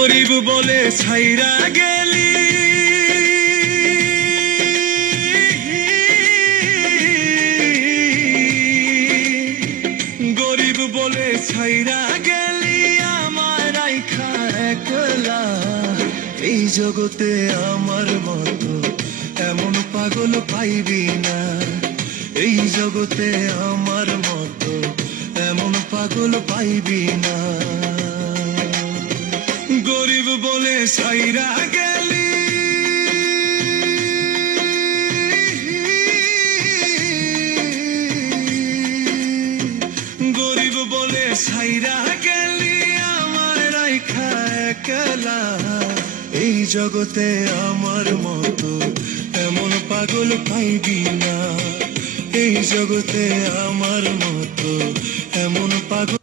গরিব বলে ছাইরা গেলি, গরিব বলে ছাইরা গেলি আমার রাইখা একলা। এই জগতে আমার মতো এমন পাগল পাইবি না, এই জগতে আমার মতো এমন পাগল পাইবি না। গরিব বলে ছাইরা গেলি, গরিব বলে ছাইরা গেলি আমার রাইখা একলা। এই জগতে আমার মতো এমন পাগল পাইবি না, এই জগতে আমার মতো এমন পাগল।